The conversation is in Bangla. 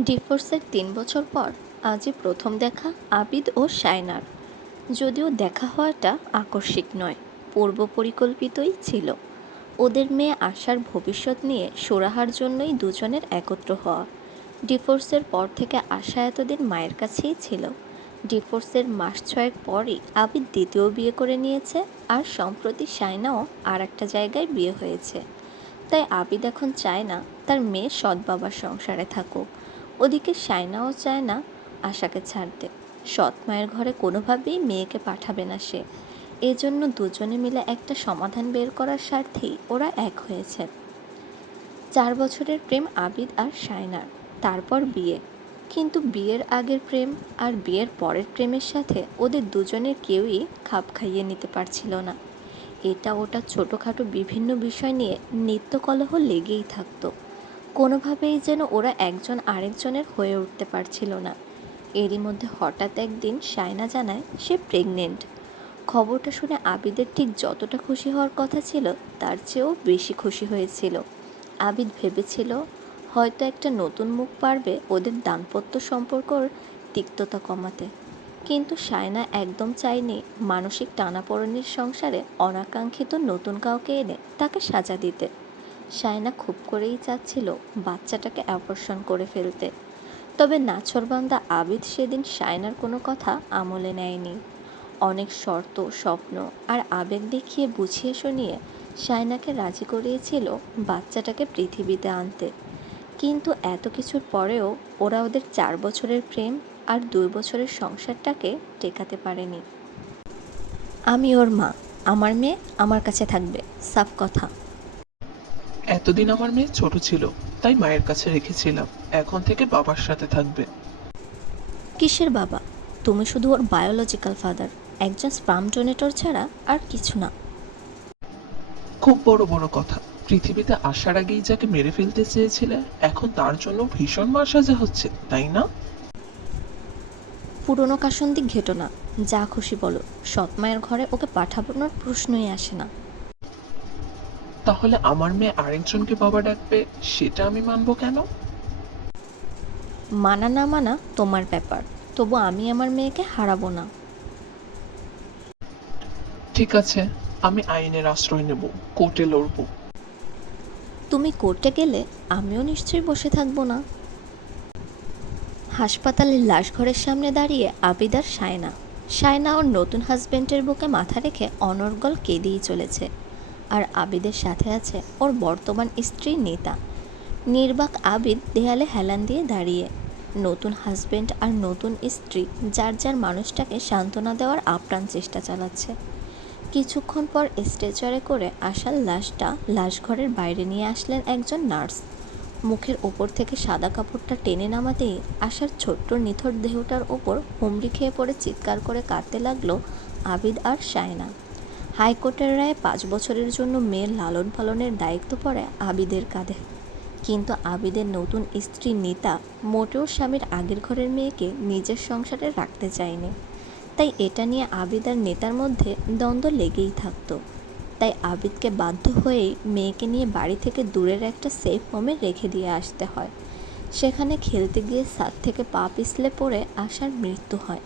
ডিভোর্সের তিন বছর পর আজই প্রথম দেখা আবিদ ও শায়নার। যদিও দেখা হওয়াটা আকস্মিক নয়, পূর্ব পরিকল্পিতই ছিল। ওদের মেয়ে আশার ভবিষ্যৎ নিয়ে সুরাহার জন্যই দুজনের একত্র হওয়া। ডিভোর্সের পর থেকে আশা এতদিন মায়ের কাছেই ছিল। ডিভোর্সের মাস ছয়েক পরই আবিদ দ্বিতীয় বিয়ে করে নিয়েছে আর সম্প্রতি শায়নাও আর একটা জায়গায় বিয়ে হয়েছে। তাই আবিদ এখন চায় না তার মেয়ে সৎ বাবার সংসারে থাকুক। ওদিকে সায়নাও চায় না আশাকে ছাড়তে। সৎ মায়ের ঘরে কোনোভাবেই মেয়েকে পাঠাবে না সে। এজন্য দুজনে মিলে একটা সমাধান বের করার স্বার্থেই ওরা এক হয়েছে। চার বছরের প্রেম আবিদ আর সায়নার তারপর বিয়ে। কিন্তু বিয়ের আগের প্রেম আর বিয়ের পরের প্রেমের সাথে ওদের দুজনের কেউই খাপ খাইয়ে নিতে পারছিল না। এটা ওটা ছোটোখাটো বিভিন্ন বিষয় নিয়ে নিত্যকলহ লেগেই থাকতো। কোনোভাবেই যেন ওরা একজন আরেকজনের হয়ে উঠতে পারছিল না। এরই মধ্যে হঠাৎ একদিন সায়না জানায় সে প্রেগনেন্ট খবরটা শুনে আবিদের ঠিক যতটা খুশি হওয়ার কথা ছিল, তার চেয়েও বেশি খুশি হয়েছিল। আবিদ ভেবেছিল, হয়তো একটা নতুন মুখ পারবে ওদের দাম্পত্য সম্পর্কর তিক্ততা কমাতে। কিন্তু সায়না একদম চায়নি মানসিক টানাপোড়েনের সংসারে অনাকাঙ্ক্ষিত নতুন কাউকে এনে তাকে সাজা দিতে। শায়না খুব করেই চাচ্ছিল বাচ্চাটাকে অপারেশন করে ফেলতে। তবে নাছরবান্দা আবিদ সেদিন শায়নার কোনো কথা আমলে নেয়নি। অনেক শর্ত, স্বপ্ন আর আবেগ দেখিয়ে বুঝিয়ে শুনিয়ে শায়নাকে রাজি করিয়েছিল বাচ্চাটাকে পৃথিবীতে আনতে। কিন্তু এত কিছুর পরেও ওরা ওদের চার বছরের প্রেম আর দুই বছরের সংসারটাকে টেকাতে পারেনি। আমি ওর মা, আমার মেয়ে আমার কাছে থাকবে, সাফ কথা। এতদিন আমার মেয়ে ছোট ছিল তাই মায়ের কাছে রেখেছিলাম। এখন থেকে বাবার সাথে থাকবে। কিসের বাবা? তুমি শুধু ওর বায়োলজিক্যাল ফাদার একজন স্পাম ডোনেটর ছাড়া আর কিছু না। খুব বড় বড় কথা। পৃথিবীতে আসার আগেই যাকে মেরে ফেলতে চেয়েছিলে এখন তার জন্য ভীষণ মার সাজা হচ্ছে তাই না? পুরনো কাসন্দি ঘেটো না যা খুশি বলো। সৎ মায়ের ঘরে ওকে পাঠানোর প্রশ্নই আসে না। তাহলে আমার মেয়ে আরেকজনকে বাবা ডাকবে সেটা আমি মানবো কেন? মানা না মানা তোমার ব্যাপার তবু আমি আমার মেয়েকে হারাবো না। ঠিক আছে আমি আইনের আশ্রয় নেব কোর্টে লড়বো। তুমি কোর্টে গেলে আমিও নিশ্চয়ই বসে থাকব না। হাসপাতালের লাশঘরের সামনে দাঁড়িয়ে আবিদার সায়না। সায়না ওর নতুন হাজবেন্ডের বুকে মাথা রেখে অনর্গল কেঁদেই চলেছে। আর আবিদের সাথে আছে ওর বর্তমান স্ত্রী নিতা। নির্বাক আবিদ দেয়ালে হেলান দিয়ে দাঁড়িয়ে। নতুন হাজবেন্ড আর নতুন স্ত্রী, যার যার মানুষটাকে সান্ত্বনা দেওয়ার আপ্রাণ চেষ্টা চালাচ্ছে। কিছুক্ষণ পর স্ট্রেচারে করে আসার লাশটা লাশঘরের বাইরে নিয়ে আসলেন একজন নার্স। মুখের ওপর থেকে সাদা কাপড়টা টেনে নামাতেই আশার ছোট্ট নিথর দেহটার ওপর হুমড়ি খেয়ে পড়ে চিৎকার করে কাঁদতে লাগল আবিদ আর শায়না। হাইকোর্টের রায়ে পাঁচ বছরের জন্য মেয়ের লালন পালনের দায়িত্ব পড়ে আবিদের কাঁধে। কিন্তু আবিদের নতুন স্ত্রী নিতা মোটেও স্বামীর আগের ঘরের মেয়েকে নিজের সংসারে রাখতে চায়নি। তাই এটা নিয়ে আবিদ আর নেতার মধ্যে দ্বন্দ্ব লেগেই থাকতো। তাই আবিদকে বাধ্য হয়েই মেয়েকে নিয়ে বাড়ি থেকে দূরের একটা সেফ হোমে রেখে দিয়ে আসতে হয়। সেখানে খেলতে গিয়ে সাত থেকে পা পিছলে পড়ে আসার মৃত্যু হয়।